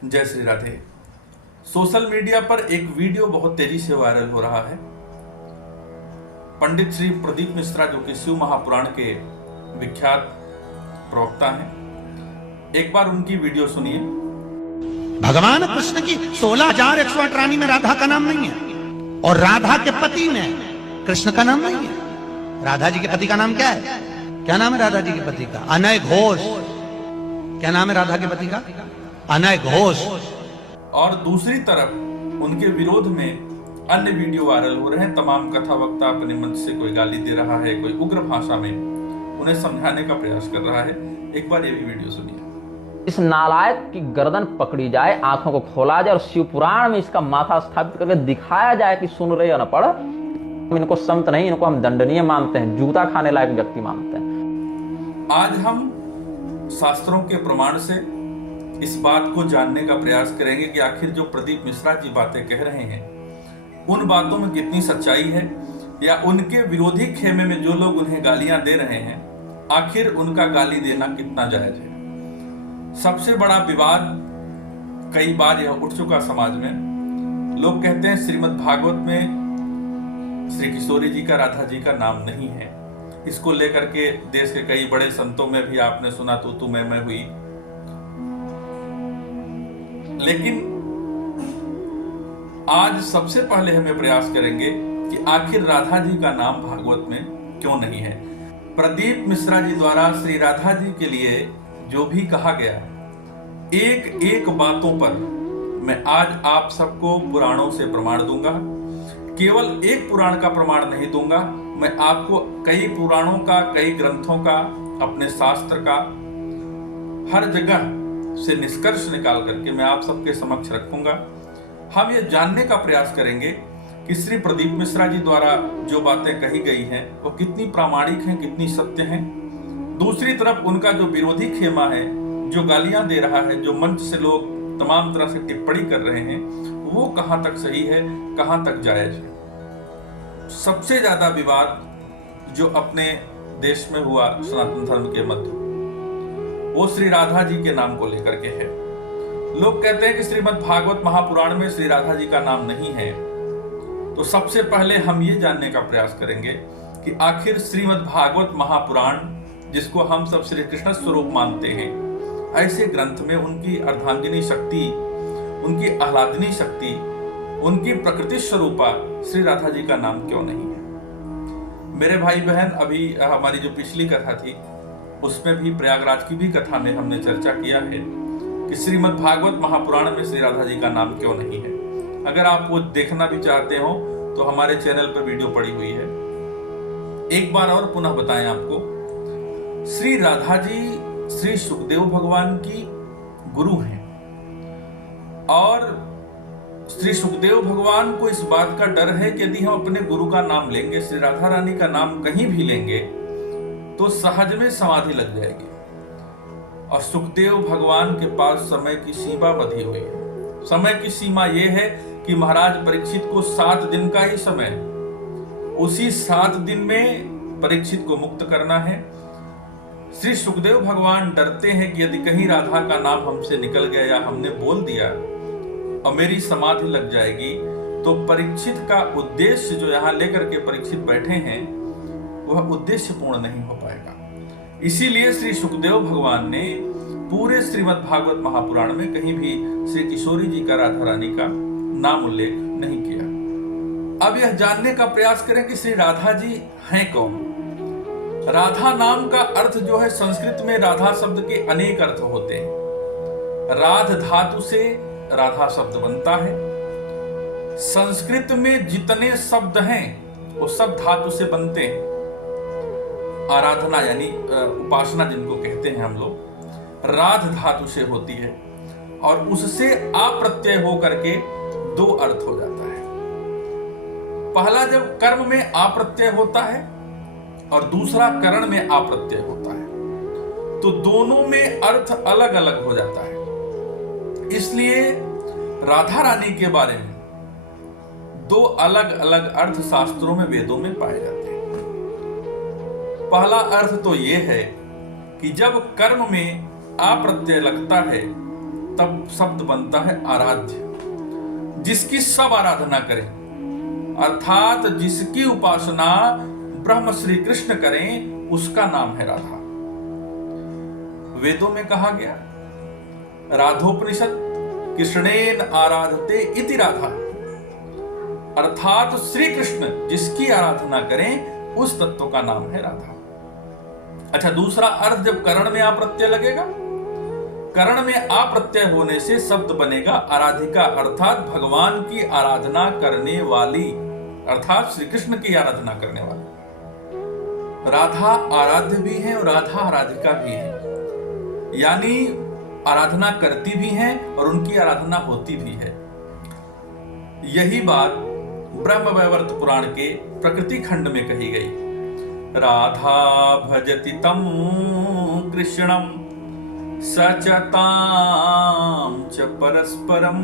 जय Shri Radhe. Social media पर एक वीडियो बहुत तेजी से वायरल हो रहा है। पंडित श्री प्रदीप मिश्रा, जो कि शिव महापुराण के विख्यात प्रवक्ता हैं, एक बार उनकी वीडियो सुनिए। भगवान कृष्ण की 16,108 रानी में राधा का नाम नहीं है और राधा के पति में कृष्ण का नाम नहीं है। राधा जी के पति का नाम क्या है? क्या नाम है राधा जी के पति का? अनय घोष। क्या नाम है राधा के पति का? अनय घोष। और दूसरी तरफ उनके विरोध में अन्य वीडियो वायरल हो रहे हैं। तमाम कथा वक्ता अपने मंच से कोई गाली दे रहा है, कोई उग्र भाषा में उन्हें समझाने का प्रयास कर रहा है। एक बार ये भी वीडियो सुनिए। इस नालायक की गर्दन पकड़ी जाए, आंखों को खोला जाए और शिव पुराण में इसका माथा स्थापित करके दिखाया जाए कि सुन रहे अनपढ़। इनको संत नहीं, इनको हम दंडनीय मानते हैं, जूता खाने लायक व्यक्ति मानते हैं। आज हम शास्त्रों के प्रमाण से इस बात को जानने का प्रयास करेंगे कि आखिर जो प्रदीप मिश्रा जी बातें कह रहे हैं उन बातों में कितनी सच्चाई है, या उनके विरोधी खेमे में जो लोग उन्हें गालियां दे रहे हैं आखिर उनका गाली देना कितना जायज है। सबसे बड़ा विवाद कई बार यह उठ चुका समाज में। लोग कहते हैं श्रीमद् भागवत में श्री किशोरी जी का, राधा जी का नाम नहीं है। इसको लेकर के देश के कई बड़े संतों में भी आपने सुना तू मैं हुई। लेकिन आज सबसे पहले हमें प्रयास करेंगे कि आखिर राधा जी का नाम भागवत में क्यों नहीं है। प्रदीप मिश्रा जी द्वारा श्री राधा जी के लिए जो भी कहा गया, एक एक बातों पर मैं आज आप सबको पुराणों से प्रमाण दूंगा। केवल एक पुराण का प्रमाण नहीं दूंगा, मैं आपको कई पुराणों का, कई ग्रंथों का, अपने शास्त्र का, हर जगह से निष्कर्ष निकाल करके मैं आप सबके समक्ष रखूंगा। हम ये जानने का प्रयास करेंगे कि श्री प्रदीप मिश्रा जी द्वारा जो बातें कही गई हैं वो कितनी प्रामाणिक हैं, कितनी सत्य हैं। दूसरी तरफ उनका जो विरोधी खेमा है, जो गालियां दे रहा है, जो मंच से लोग तमाम तरह से टिप्पणी कर रहे हैं, वो कहां तक सही है, कहां तक जायज है। सबसे ज्यादा विवाद जो अपने देश में हुआ सनातन धर्म के मध्य, वो श्री राधा जी के नाम को लेकर के है। लोग कहते हैं कि श्रीमद् भागवत महापुराण में श्री राधा जी का नाम नहीं है। तो सबसे पहले हम ये जानने का प्रयास करेंगे कि आखिर श्रीमद् भागवत महापुराण, जिसको हम सब श्री कृष्ण स्वरूप मानते हैं, ऐसे ग्रंथ में उनकी अर्धांगिनी शक्ति, उनकी आह्लादनी शक्ति, उनकी प्रकृति स्वरूपा श्री राधा जी का नाम क्यों नहीं है। मेरे भाई बहन, अभी हमारी जो पिछली कथा थी उसमें भी, प्रयागराज की भी कथा में हमने चर्चा किया है कि श्रीमद् भागवत महापुराण में श्री राधा जी का नाम क्यों नहीं है। अगर आप वो देखना भी चाहते हो तो हमारे चैनल पर वीडियो पड़ी हुई है। एक बार और पुनः बताएं आपको, श्री राधा जी श्री सुखदेव भगवान की गुरु हैं और श्री सुखदेव भगवान को इस बात का डर है कि यदि हम अपने गुरु का नाम लेंगे, श्री राधा रानी का नाम कहीं भी लेंगे तो सहज में समाधि लग जाएगी। और सुखदेव भगवान के पास समय की सीमा बंधी हुई है। समय की सीमा यह है कि महाराज परीक्षित को 7 दिन का ही समय, उसी 7 दिन में परीक्षित को मुक्त करना है। श्री सुखदेव भगवान डरते हैं कि यदि कहीं राधा का नाम हमसे निकल गया या हमने बोल दिया और मेरी समाधि लग जाएगी, तो परीक्षित का उद्देश्य जो यहाँ लेकर के परीक्षित बैठे हैं वह उद्देश्य पूर्ण नहीं हो पाएगा। इसीलिए श्री सुखदेव भगवान ने पूरे श्रीमद् भागवत महापुराण में कहीं भी श्री किशोरी जी का, राधा रानी का नाम उल्लेख नहीं किया। अब यह जानने का प्रयास करें कि श्री राधा जी हैं कौन। राधा नाम का अर्थ जो है, संस्कृत में राधा शब्द के अनेक अर्थ होते हैं। राध धातु से राधा शब्द बनता है। संस्कृत में जितने शब्द हैं वो सब धातु से बनते हैं। आराधना यानी उपासना जिनको कहते हैं हम लोग, राध धातु से होती है और उससे अप्रत्यय हो करके 2 अर्थ हो जाता है। पहला जब कर्म में अप्रत्यय होता है और दूसरा करण में अप्रत्यय होता है, तो दोनों में अर्थ अलग अलग हो जाता है। इसलिए राधा रानी के बारे में 2 अलग अलग अर्थ शास्त्रों में, वेदों में पाए जाते हैं। पहला अर्थ तो यह है कि जब कर्म में अप्रत्यय लगता है तब शब्द बनता है आराध्य, जिसकी सब आराधना करें, अर्थात जिसकी उपासना ब्रह्म श्री कृष्ण करें, उसका नाम है राधा। वेदों में कहा गया, राधोपनिषद कृष्णेन आराधते इति राधा, अर्थात श्री कृष्ण जिसकी आराधना करें उस तत्व का नाम है राधा। अच्छा, दूसरा अर्थ, जब कर्ण में अप्रत्यय लगेगा, कर्ण में अप्रत्यय होने से शब्द बनेगा आराधिका, अर्थात भगवान की आराधना करने वाली, अर्थात श्री कृष्ण की आराधना करने वाली। राधा आराध्य भी है और राधा आराधिका भी है, यानी आराधना करती भी हैं और उनकी आराधना होती भी है। यही बात ब्रह्म वैवर्त पुराण के प्रकृति खंड में कही गई। राधा भजति तम कृष्णम सचताम च परस्परम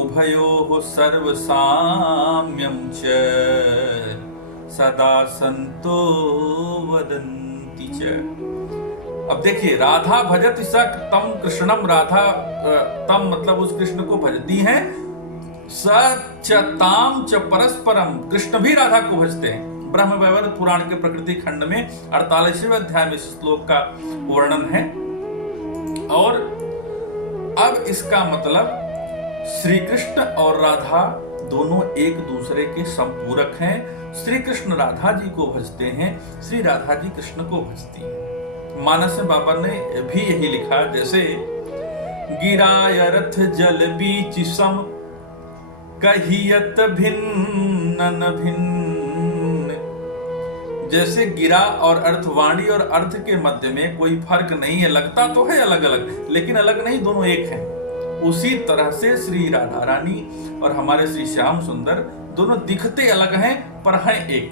उभयोः सर्वसाम्यं च सदा संतो वदन्ति च। अब देखिए, राधा भजति स तम कृष्णम, राधा तम मतलब उस कृष्ण को भजती हैं, सचताम च परस्परम, कृष्ण भी राधा को भजते हैं। ब्रह्म वैवर्त पुराण के प्रकृति खंड में 48वें अध्याय में इस श्लोक का वर्णन है। और अब इसका मतलब श्री कृष्ण और राधा दोनों एक दूसरे के संपूरक हैं। श्री कृष्ण राधा जी को भजते हैं, श्री राधा जी कृष्ण को भजती हैं। मानस में बाबा ने भी यही लिखा, जैसे गिराय रथ जल बीच सम कहियत भिन्न न भिन्न। जैसे गिरा और अर्थ, वाणी और अर्थ के मध्य में कोई फर्क नहीं है, लगता तो है अलग अलग, लेकिन अलग नहीं, दोनों एक हैं। उसी तरह से श्री राधा रानी और हमारे श्री श्याम सुंदर दोनों दिखते अलग हैं पर हैं एक।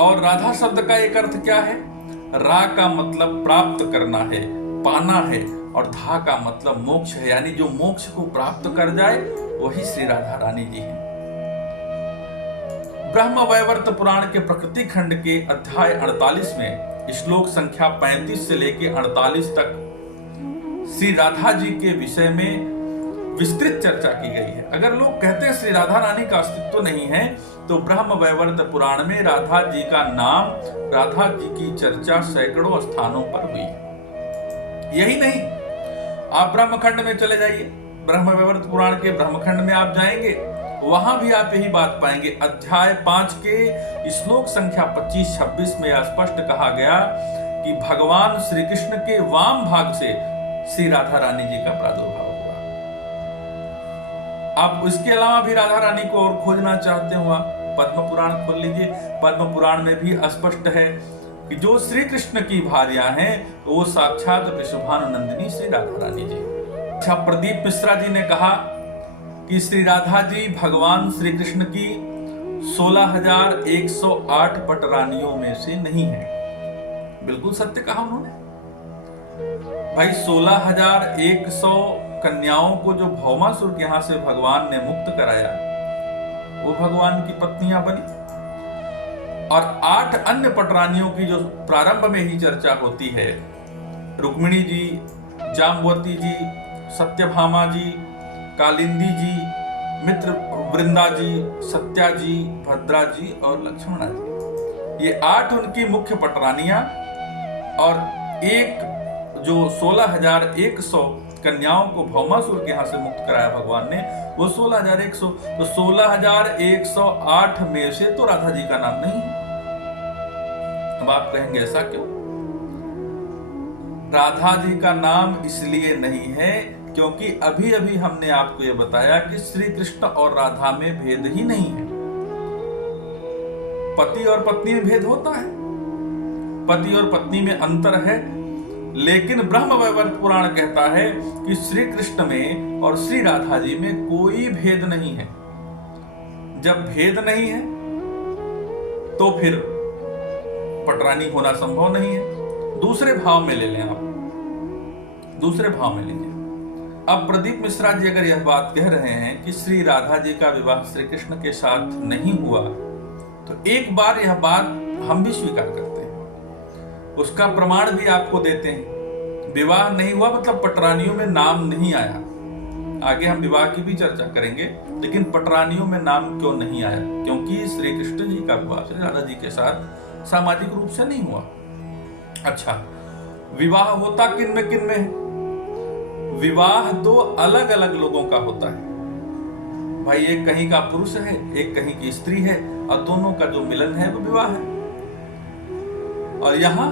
और राधा शब्द का एक अर्थ क्या है? रा का मतलब प्राप्त करना है, पाना है, और धा का मतलब मोक्ष है, यानी जो मोक्ष को प्राप्त कर जाए वही श्री राधा रानी जी हैं। ब्रह्म वैवर्त पुराण के प्रकृति खंड के अध्याय 48 में श्लोक संख्या 35 से लेकर 48 तक श्री राधा जी के विषय में विस्तृत चर्चा की गई है। अगर लोग कहते हैं श्री राधा रानी का अस्तित्व नहीं है, तो ब्रह्म वैवर्त पुराण में राधा जी का नाम, राधा जी की चर्चा सैकड़ों स्थानों पर हुई है। यही नहीं, आप ब्रह्मखंड में चले जाइए, ब्रह्म वैवर्त पुराण के ब्रह्मखंड में आप जाएंगे, वहां भी आप यही बात पाएंगे। अध्याय 5 के श्लोक संख्या 25-26 में स्पष्ट कहा गया कि भगवान श्री कृष्ण के वाम भाग से श्री राधा रानी जी का प्रादुर्भाव हुआ। आप इसके अलावा भी राधा रानी को और खोजना चाहते हो, पद्म पुराण खोल लीजिए। पद्म पुराण में भी स्पष्ट है कि जो श्री कृष्ण की भार्या हैं वो साक्षात वृषभानुनंदिनी श्री राधा रानी जी। अच्छा, प्रदीप मिश्रा जी ने कहा कि श्री राधा जी भगवान श्री कृष्ण की 16,108 पटरानियों में से नहीं है। बिल्कुल सत्य कहा उन्होंने। भाई 16,100 कन्याओं को जो भौमासुर के यहां से भगवान ने मुक्त कराया, वो भगवान की पत्नियां बनी, और 8 अन्य पटरानियों की जो प्रारंभ में ही चर्चा होती है, रुक्मिणी जी, जाम्बवती जी, सत्यभामा जी, कालिंदी जी, मित्र वृंदा जी, सत्या जी, भद्रा जी और लक्ष्मणा जी, ये 8 उनकी मुख्य पटरानियां, और एक जो 16,100 कन्याओं को भौमासुर के यहां से मुक्त कराया भगवान ने, वो 16,100। तो 16,108 में से तो राधा जी का नाम नहीं है। अब आप कहेंगे ऐसा क्यों? राधा जी का नाम इसलिए नहीं है क्योंकि अभी अभी हमने आपको यह बताया कि श्री कृष्ण और राधा में भेद ही नहीं है। पति और पत्नी में भेद होता है, पति और पत्नी में अंतर है, लेकिन ब्रह्म वैवर्त पुराण कहता है कि श्री कृष्ण में और श्री राधा जी में कोई भेद नहीं है। जब भेद नहीं है तो फिर पटरानी होना संभव नहीं है। दूसरे भाव में ले लें, आप दूसरे भाव में लीजिए। अब प्रदीप मिश्रा जी अगर यह बात कह रहे हैं कि श्री राधा जी का विवाह श्री कृष्ण के साथ नहीं हुआ, तो एक बार यह बात हम भी स्वीकार करते हैं, उसका प्रमाण भी आपको देते हैं। विवाह नहीं हुआ मतलब पटरानियों में नाम नहीं आया। आगे हम विवाह की भी चर्चा करेंगे, लेकिन पटरानियों में नाम क्यों नहीं आया? क्योंकि श्री कृष्ण जी का विवाह श्री राधा जी के साथ सामाजिक रूप से नहीं हुआ। अच्छा, विवाह होता किन में है? विवाह दो अलग अलग लोगों का होता है भाई, एक कहीं का पुरुष है, एक कहीं की स्त्री है, और दोनों का जो मिलन है वो विवाह है। और यहां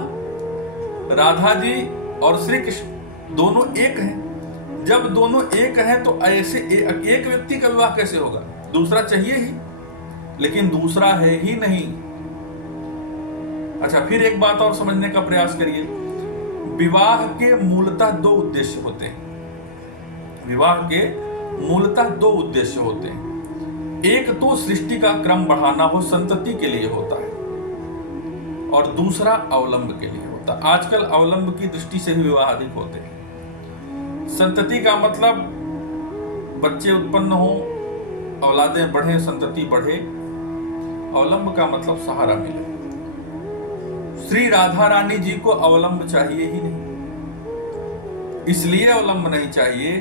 राधा जी और श्री कृष्ण दोनों एक हैं। जब दोनों एक हैं तो ऐसे एक व्यक्ति का विवाह कैसे होगा? दूसरा चाहिए ही, लेकिन दूसरा है ही नहीं। अच्छा, फिर एक बात और समझने का प्रयास करिए। विवाह के मूलतः दो उद्देश्य होते हैं। विवाह के मूलतः दो उद्देश्य होते हैं। एक तो सृष्टि का क्रम बढ़ाना हो, संतति के लिए होता है, और दूसरा अवलंब के लिए होता है। आजकल अवलंब की दृष्टि से ही विवाह अधिक होते हैं। संतति का मतलब बच्चे उत्पन्न हो, औलादें बढ़े, संतति बढ़े। अवलंब का मतलब सहारा मिले। श्री राधा रानी जी को अवलंब चाहिए ही नहीं। इसलिए अवलंब नहीं चाहिए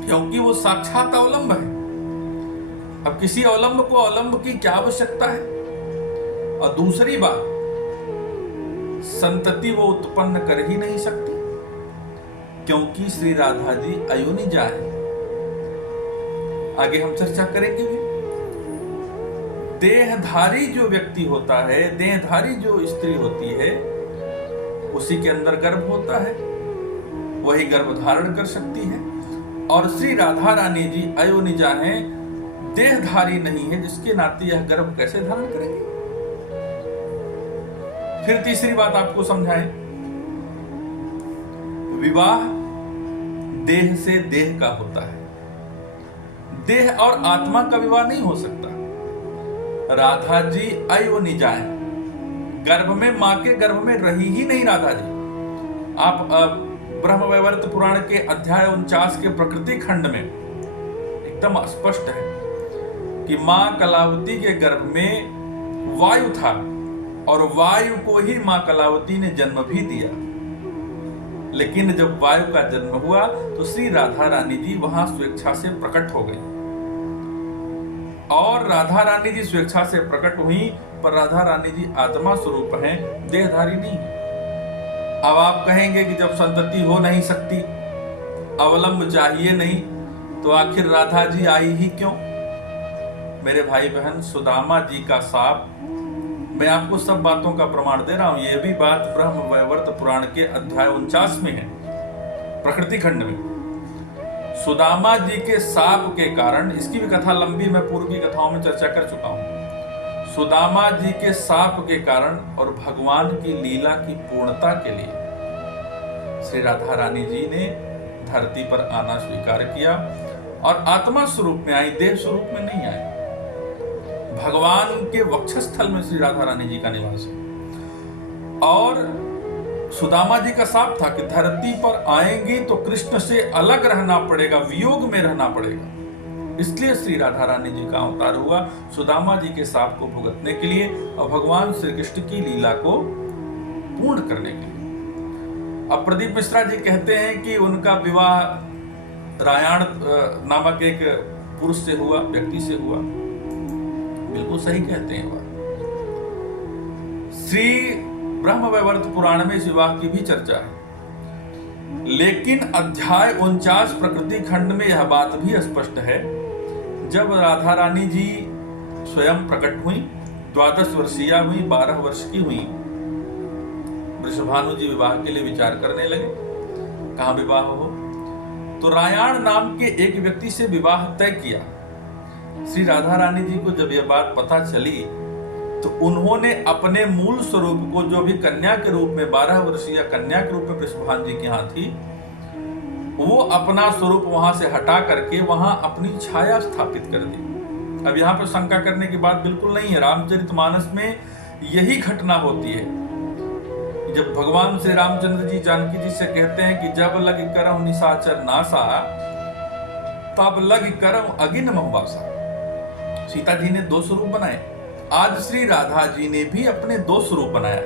क्योंकि वो साक्षात अवलंब है। अब किसी अवलंब को अवलंब की क्या आवश्यकता है? और दूसरी बात, संतति वो उत्पन्न कर ही नहीं सकती क्योंकि श्री राधा जी अयोनिजा है। आगे हम चर्चा करेंगे भी। देहधारी जो व्यक्ति होता है, देहधारी जो स्त्री होती है, उसी के अंदर गर्भ होता है, वही गर्भ धारण कर सकती है। और श्री राधा रानी जी अयोनिजा हैं, देहधारी नहीं है, जिसके नाते यह गर्भ कैसे धारण करेंगे? फिर तीसरी बात आपको समझाएं। विवाह देह से देह का होता है, देह और आत्मा का विवाह नहीं हो सकता। राधा जी अयोनिजा हैं, गर्भ में, मां के गर्भ में रही ही नहीं राधा जी। आप ब्रह्मवैवर्त पुराण के अध्याय 49 के प्रकृति खंड में एकदम स्पष्ट है कि मां कलावती के गर्भ में वायु था, और वायु को ही मां कलावती ने जन्म भी दिया। लेकिन जब वायु का जन्म हुआ तो श्री राधा रानी जी वहां स्वेच्छा से प्रकट हो गई। और राधा रानी जी स्वेच्छा से प्रकट हुई, पर राधा रानी जी आत्मा स्वरूप हैं, देहधारी नहीं है। अब आप कहेंगे कि जब संतति हो नहीं सकती, अवलंब चाहिए नहीं, तो आखिर राधा जी आई ही क्यों? मेरे भाई बहन, सुदामा जी का शाप, मैं आपको सब बातों का प्रमाण दे रहा हूं। यह भी बात ब्रह्मवैवर्त पुराण के अध्याय 49 में है, प्रकृति खंड में। सुदामा जी के शाप के कारण, इसकी भी कथा लंबी, मैं पूर्व की कथाओं में चर्चा कर चुका हूं। सुदामा जी के शाप के कारण और भगवान की लीला की पूर्णता के लिए श्री राधा रानी जी ने धरती पर आना स्वीकार किया, और आत्मा स्वरूप में आई, देह स्वरूप में नहीं आई। भगवान के वक्षस्थल में श्री राधा रानी जी का निवास है। और सुदामा जी का शाप था कि धरती पर आएंगे तो कृष्ण से अलग रहना पड़ेगा, वियोग में रहना पड़ेगा। इसलिए श्री राधा रानी जी का अवतार हुआ, सुदामा जी के शाप को भुगतने के लिए और भगवान श्री कृष्ण की लीला को पूर्ण करने के लिए। अब प्रदीप मिश्रा जी कहते हैं कि उनका विवाह रायण नामक एक पुरुष से हुआ, व्यक्ति से हुआ। बिल्कुल सही कहते हैं वह। श्री ब्रह्मवैवर्त पुराण में इस विवाह की भी चर्चा है, लेकिन अध्याय 49 प्रकृति खंड में यह बात भी स्पष्ट है। जब राधा रानी जी स्वयं प्रकट हुई, 12 वर्षीय हुई, 12 वर्ष की हुई, वृषभानु जी विवाह के लिए विचार करने लगे, कहां विवाह हो। तो रायण नाम के एक व्यक्ति से विवाह तय किया। श्री राधा रानी जी को जब यह बात पता चली तो उन्होंने अपने मूल स्वरूप को, जो भी कन्या के रूप में, 12 वर्षीय कन्या के रूप में वृषभानु जी के यहाँ थी, वो अपना स्वरूप वहां से हटा करके वहां अपनी छाया स्थापित कर दी। अब यहाँ पर शंका करने की बात बिल्कुल नहीं है। रामचरितमानस में यही घटना होती है। जब भगवान श्री रामचंद्र जी जानकी जी से कहते हैं कि जब लग करम निशाचर नासा, तब लग करम अगिन महुबासा। सीता जी ने 2 स्वरूप बनाए, आज श्री राधा जी ने भी अपने 2 स्वरूप बनाया।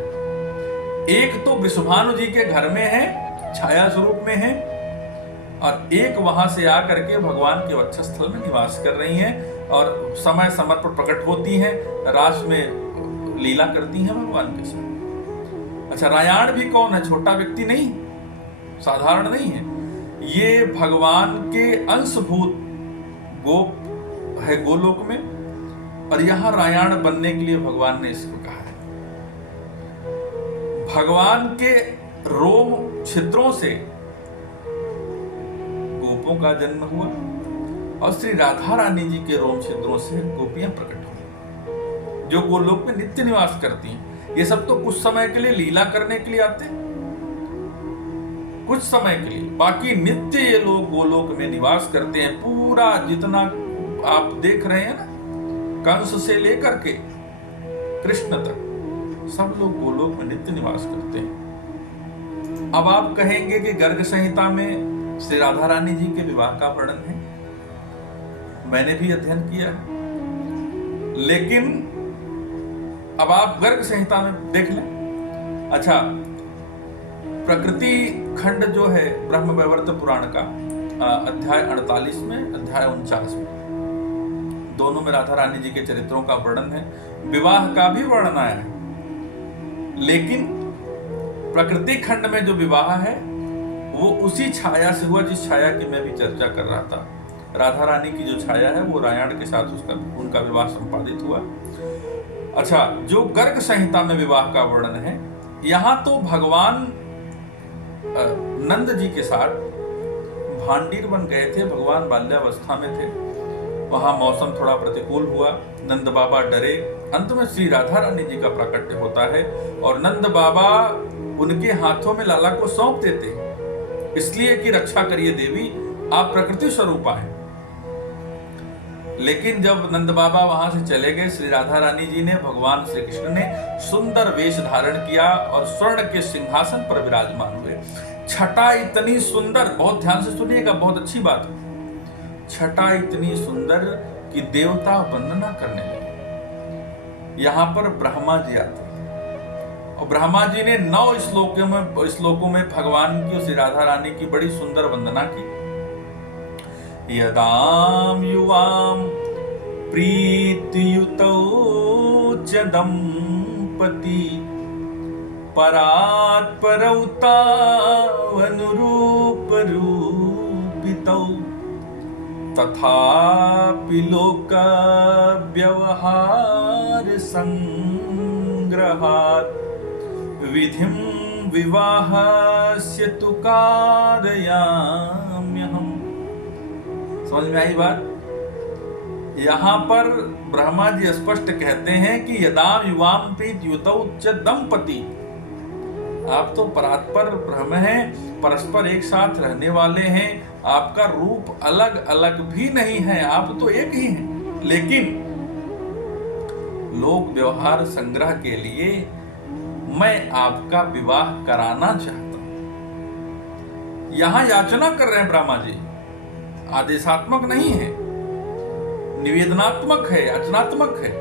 एक तो वृषभानु जी के घर में है, छाया स्वरूप में हैं और एक वहां से आकर के भगवान के वक्षस्थल में निवास कर रही हैं और समय समय पर प्रकट होती हैं, रास में लीला करती हैं भगवान के साथ। अच्छा, रायाण भी कौन है? छोटा व्यक्ति नहीं, साधारण नहीं है, ये भगवान के अंशभूत गोप है गोलोक में, और यहां रायाण बनने के लिए भगवान ने इसको कहा है। भगवान के रोम छिद्रों से गोपों का जन्म हुआ और श्री राधा रानी जी के रोम छिद्रों से गोपियां प्रकट हुई जो गोलोक में नित्य निवास करती हैं। ये सब तो कुछ समय के लिए लीला करने के लिए आते हैं, कुछ समय के लिए, बाकी नित्य ये लोग गोलोक में निवास करते हैं। पूरा जितना आप देख रहे हैं ना, कंस से लेकर के कृष्ण तक सब लोग गोलोक में नित्य निवास करते हैं। अब आप कहेंगे कि गर्ग संहिता में श्री राधा रानी जी के विवाह का वर्णन है, मैंने भी अध्ययन किया है, लेकिन अब आप गर्ग संहिता में देख लें। अच्छा, प्रकृति खंड जो है ब्रह्म वैवर्त पुराण का अध्याय 48 में, अध्याय 49 में, दोनों में राधा रानी जी के चरित्रों का वर्णन है, विवाह का भी वर्णन आया है। लेकिन प्रकृति खंड में जो विवाह है वो उसी छाया से हुआ जिस छाया की मैं भी चर्चा कर रहा था। राधा रानी की जो छाया है वो रायण के साथ उनका विवाह संपादित हुआ। अच्छा, जो गर्ग संहिता में विवाह का वर्णन है, यहां तो भगवान नंद जी के साथ भांडीर बन गए थे, भगवान बाल्यावस्था में थे, वहां मौसम थोड़ा प्रतिकूल हुआ, नंद बाबा डरे, अंत में श्री राधा रानी जी का प्राकट्य होता है और नंद बाबा उनके हाथों में लाला को सौंप देते हैं, इसलिए कि रक्षा करिए देवी, आप प्रकृति स्वरूपा हैं। लेकिन जब नंद बाबा वहां से चले गए, श्री राधा रानी जी ने, भगवान श्री कृष्ण ने सुंदर वेश धारण किया और स्वर्ण के सिंहासन पर विराजमान हुए। छटा इतनी सुंदर, बहुत ध्यान से सुनिएगा, बहुत अच्छी बात है, छटा इतनी सुंदर कि देवता वंदना करने लगे। यहां पर ब्रह्मा जी आते हैं और ब्रह्मा जी ने 9 श्लोकों में भगवान की, श्री राधा रानी की बड़ी सुंदर वंदना की। यदाम युवाम प्रीतियुतौ च दंपति परात् परौ तावनुरूप रूपितौ तथापि लोक व्यवहार संग्रहात् विधिं विवाहस्य तु कारयाम्यहम्। समझ में आई बात? यहां पर ब्रह्मा जी स्पष्ट कहते हैं कि यदाम युवाम प्रीतियुतौ च दंपति, आप तो परात्पर ब्रह्म हैं, परस्पर एक साथ रहने वाले हैं, आपका रूप अलग अलग भी नहीं है, आप तो एक ही हैं। लेकिन लोक व्यवहार संग्रह के लिए मैं आपका विवाह कराना चाहता हूं। यहां याचना कर रहे हैं ब्रह्मा जी, आदेशात्मक नहीं है, निवेदनात्मक है, याचनात्मक है।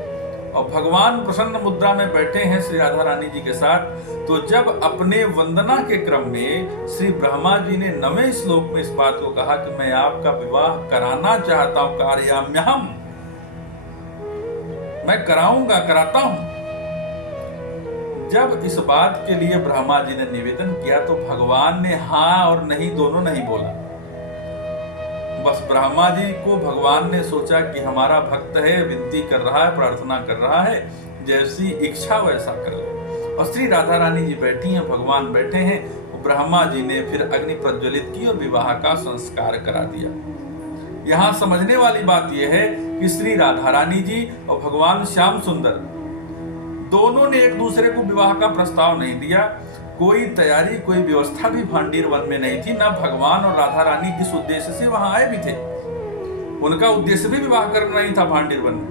और भगवान प्रसन्न मुद्रा में बैठे हैं श्री राधा रानी जी के साथ। तो जब अपने वंदना के क्रम में श्री ब्रह्मा जी ने 9वें श्लोक में इस बात को कहा कि मैं आपका विवाह कराना चाहता हूं, कार्याम्यहम्, मैं कराऊंगा, कराता हूं। जब इस बात के लिए ब्रह्मा जी ने निवेदन किया तो भगवान ने हाँ और नहीं दोनों नहीं बोला। बस ब्रह्मा जी को भगवान ने सोचा कि हमारा भक्त है, विनती कर रहा है, प्रार्थना कर रहा है, जैसी इच्छा वैसा कर ले। और श्री राधा रानी जी बैठी हैं, भगवान बैठे हैं, ब्रह्मा जी ने फिर अग्नि प्रज्वलित की और विवाह का संस्कार करा दिया। यहाँ समझने वाली बात यह है कि श्री राधा रानी जी और भगवान श्याम सुंदर दोनों ने एक दूसरे को विवाह का प्रस्ताव नहीं दिया। कोई तैयारी, कोई व्यवस्था भी भांडीर वन में नहीं थी। ना भगवान और राधा रानी किस उद्देश्य से वहां आए भी थे, उनका उद्देश्य भी विवाह करना ही था भांडीर वन में।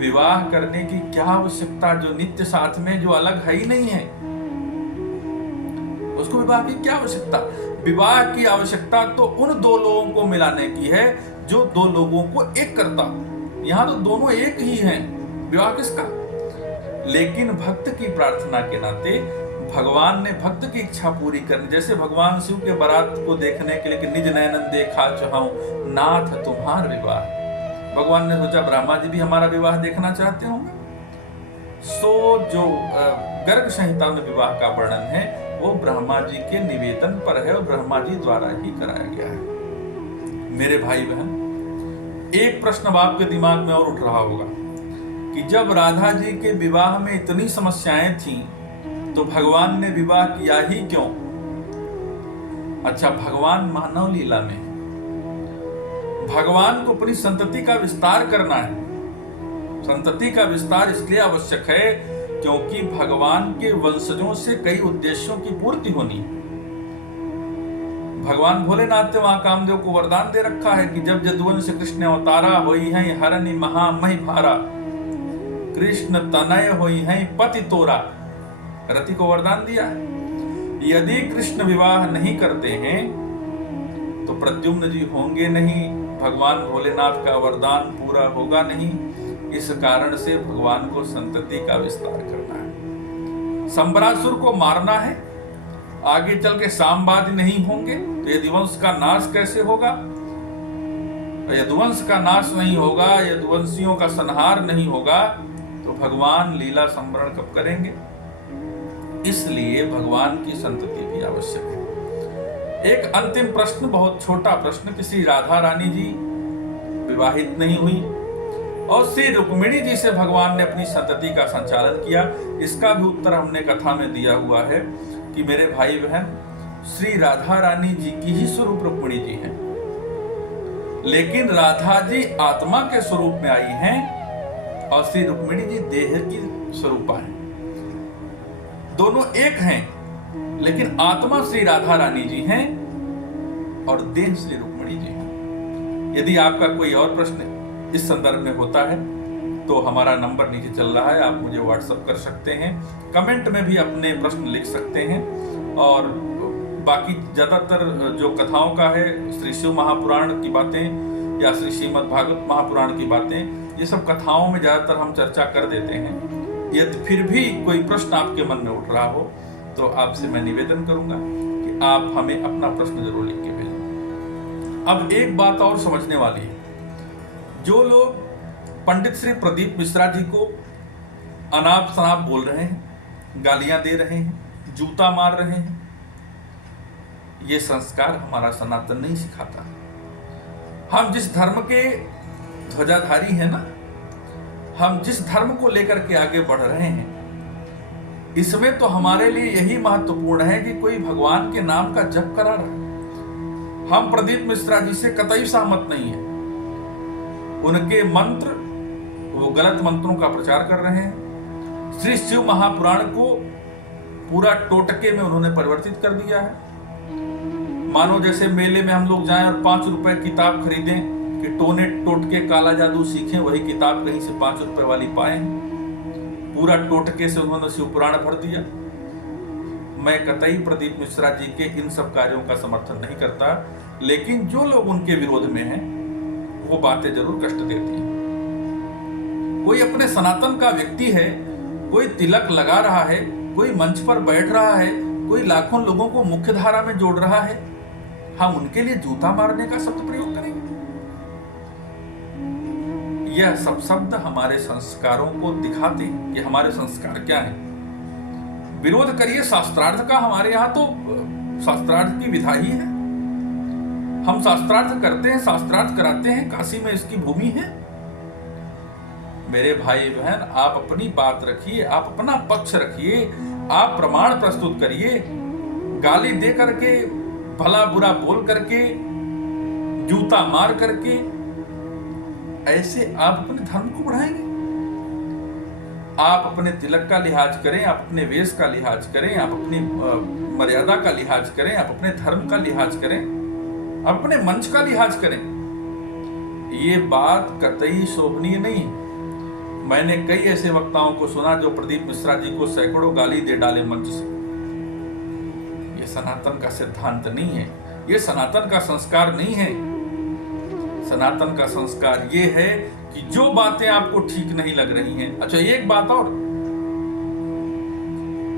विवाह करने की क्या आवश्यकता, जो नित्य साथ में, जो अलग है ही नहीं है, उसको विवाह की क्या आवश्यकता? विवाह की आवश्यकता तो उन दो लोगों को मिलाने की है जो दो लोगों को एक करता। यहाँ तो दोनों एक ही हैं, विवाह किसका? लेकिन भक्त की प्रार्थना के नाते भगवान ने भक्त की इच्छा पूरी करनी, जैसे भगवान शिव के बारात को देखने के लिए कि निज नयनन देखा चाहूं नाथ तुम्हार विवाह, भगवान ने सोचा ब्रह्मा जी भी हमारा विवाह देखना चाहते होंगे। सो जो गर्ग संहिता में विवाह का वर्णन है वो ब्रह्मा जी के निवेदन पर है और ब्रह्मा जी द्वारा ही कराया गया है। मेरे भाई बहन, एक प्रश्न अब आपके दिमाग में और उठ रहा होगा कि जब राधा जी के विवाह में इतनी समस्याएं थीं तो भगवान ने विवाह किया ही क्यों? अच्छा, भगवान मानव लीला में, भगवान को अपनी संतति का विस्तार करना है। संतति का विस्तार इसलिए आवश्यक है क्योंकि भगवान के वंशजों से कई उद्देश्यों की पूर्ति होनी। भगवान भोलेनाथ ने वहां कामदेव को वरदान दे रखा है कि जब यदुवंश कृष्ण अवतारा होई हैं हरनि महामहि भारा, कृष्ण तनय होई हैं पति तोरा, रति को वरदान दिया है। यदि कृष्ण विवाह नहीं करते हैं तो प्रद्युम्न जी होंगे नहीं, भगवान भोलेनाथ का वरदान पूरा होगा नहीं। इस कारण से भगवान को संतति का विस्तार करना है, संबरासुर को मारना है। आगे चल के साम्बादि नहीं होंगे तो यदुवंश का नाश कैसे होगा? यदुवंश का नाश नहीं होगा, यदुवंशियों का संहार नहीं होगा तो भगवान लीला संवरण कब करेंगे? इसलिए भगवान की संतति भी आवश्यक है। एक अंतिम प्रश्न, बहुत छोटा प्रश्न, कि श्री राधा रानी जी विवाहित नहीं हुई और श्री रुक्मिणी जी से भगवान ने अपनी संतति का संचालन किया। इसका भी उत्तर हमने कथा में दिया हुआ है कि मेरे भाई बहन, श्री राधा रानी जी की ही स्वरूप रुक्मिणी जी हैं, लेकिन राधा जी आत्मा के स्वरूप में आई हैं और श्री रुक्मिणी जी देह की स्वरूपा हैं। दोनों एक हैं, लेकिन आत्मा श्री राधा रानी जी हैं और देह श्री रुक्मिणी जी हैं। यदि आपका कोई और प्रश्न इस संदर्भ में होता है तो हमारा नंबर नीचे चल रहा है, आप मुझे व्हाट्सएप कर सकते हैं, कमेंट में भी अपने प्रश्न लिख सकते हैं। और बाकी ज्यादातर जो कथाओं का है, श्री शिव महापुराण की बातें या श्री श्रीमद् भागवत महापुराण की बातें, ये सब कथाओं में ज्यादातर हम चर्चा कर देते हैं। यदि फिर भी कोई प्रश्न आपके मन में उठ रहा हो तो आपसे मैं निवेदन करूंगा कि आप हमें अपना प्रश्न जरूर लिख के भेजें। अब एक बात और समझने वाली है, जो लोग पंडित श्री प्रदीप मिश्रा जी को अनाप शनाप बोल रहे हैं, गालियां दे रहे हैं, जूता मार रहे हैं, ये संस्कार हमारा सनातन नहीं सिखाता। हम जिस धर्म के ध्वजाधारी हैं ना, हम जिस धर्म को लेकर के आगे बढ़ रहे हैं, इसमें तो हमारे लिए यही महत्वपूर्ण है कि कोई भगवान के नाम का जप करा रहा है। हम प्रदीप मिश्रा जी से कतई सहमत नहीं है। उनके मंत्र, वो गलत मंत्रों का प्रचार कर रहे हैं। श्री शिव महापुराण को पूरा टोटके में उन्होंने परिवर्तित कर दिया है। मानो जैसे मेले में हम लोग जाएं और 5 रुपए किताब खरीदें कि टोने टोटके काला जादू सीखें, वही किताब कहीं से 5 रुपए वाली पाएं। पूरा टोटके से उन्होंने शिव पुराण भर दिया। मैं कतई प्रदीप मिश्रा जी के इन सब कार्यों का समर्थन नहीं करता, लेकिन जो लोग उनके विरोध में हैं वो बातें जरूर कष्ट देती हैं। कोई अपने सनातन का व्यक्ति है, कोई तिलक लगा रहा है, कोई मंच पर बैठ रहा है, कोई लाखों लोगों को मुख्य धारा में जोड़ रहा है, हम उनके लिए जूता मारने का शब्द प्रयोग करेंगे? यह सब शब्द हमारे संस्कारों को दिखाते हैं कि हमारे संस्कार क्या हैं। विरोध करिए शास्त्रार्थ का, हमारे यहाँ तो शास्त्रार्थ की विधा ही है। हम शास्त्रार्थ करते हैं, शास्त्रार्थ कराते हैं, काशी में इसकी भूमि है। मेरे भाई बहन, आप अपनी बात रखिए, आप अपना पक्ष रखिए, आप प्रमाण प्रस्तुत करिए। गाली दे करके, भला बुरा बोल करके, जूता मार करके ऐसे आप अपने धर्म को बढ़ाएंगे? आप अपने तिलक का लिहाज करें, आप अपने वेश का लिहाज करें, आप अपनी मर्यादा का लिहाज करें, आप अपने धर्म का लिहाज करें, आप अपने मंच का लिहाज करें। ये बात कतई शोभनीय नहीं है। मैंने कई ऐसे वक्ताओं को सुना जो प्रदीप मिश्रा जी को सैकड़ों गाली दे डाले मंच से। ये सनातन का सिद्धांत नहीं है, ये सनातन का संस्कार नहीं है। सनातन का संस्कार ये है कि जो बातें आपको ठीक नहीं लग रही हैं। अच्छा, एक बात और,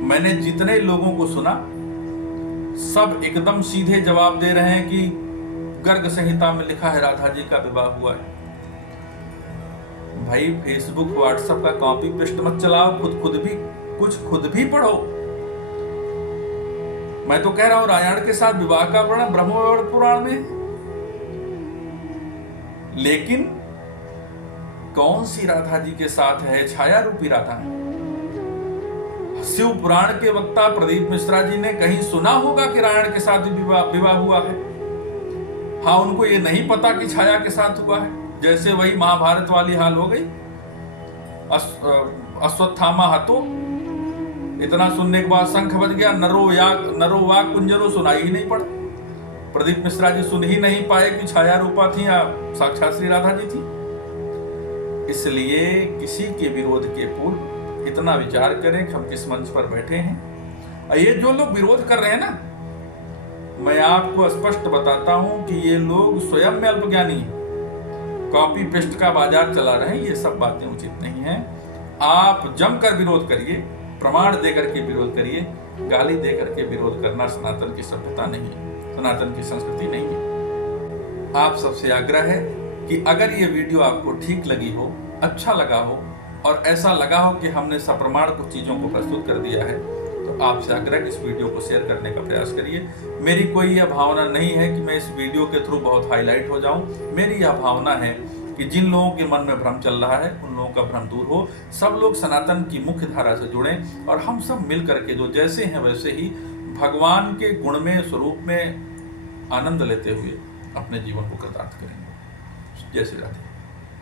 मैंने जितने लोगों को सुना सब एकदम सीधे जवाब दे रहे हैं कि गर्ग संहिता में लिखा है राधा जी का विवाह हुआ है। भाई फेसबुक व्हाट्सएप का कॉपी पेस्ट मत चलाओ, खुद भी पढ़ो। मैं तो कह रहा हूं रामायण के साथ विवाह का वर्णन ब्रह्मवैवर्त पुराण में, लेकिन कौन सी राधा जी के साथ है? छाया रूपी राधा। शिव पुराण के वक्ता प्रदीप मिश्रा जी ने कहीं सुना होगा कि रामायण के साथ विवाह हुआ है? हाँ, उनको ये नहीं पता कि छाया के साथ हुआ है। जैसे वही महाभारत वाली हाल हो गई, अश्वत्थामा हतो, इतना सुनने के बाद शंख बज गया, नरो वाक कुंजरो सुनाई ही नहीं पड़ा। प्रदीप मिश्रा जी सुन ही नहीं पाए कि छाया रूपा थी या साक्षात श्री राधा जी थी। इसलिए किसी के विरोध के पूर्व इतना विचार करें कि हम किस मंच पर बैठे हैं। ये जो लोग विरोध कर रहे हैं ना, मैं आपको स्पष्ट बताता हूं कि ये लोग स्वयं में अल्पज्ञानी हैं, कॉपी पेस्ट का बाजार चला रहे हैं। ये सब बातें उचित नहीं है। आप जमकर विरोध करिए, प्रमाण देकर के विरोध करिए। गाली देकर के विरोध करना सनातन की सभ्यता नहीं है, सनातन की संस्कृति नहीं है। आप सबसे आग्रह है कि अगर ये वीडियो आपको ठीक लगी हो, अच्छा लगा हो और ऐसा लगा हो कि हमने सप्रमाण कुछ चीजों को प्रस्तुत कर दिया है, तो आपसे आग्रह कि इस वीडियो को शेयर करने का प्रयास करिए। मेरी कोई यह भावना नहीं है कि मैं इस वीडियो के थ्रू बहुत हाईलाइट हो जाऊं। मेरी यह भावना है कि जिन लोगों के मन में भ्रम चल रहा है उन लोगों का भ्रम दूर हो, सब लोग सनातन की मुख्य धारा से जुड़ें और हम सब मिल करके जो जैसे हैं वैसे ही भगवान के गुण में, स्वरूप में आनंद लेते हुए अपने जीवन को कृतार्थ करेंगे। जय श्री राधे।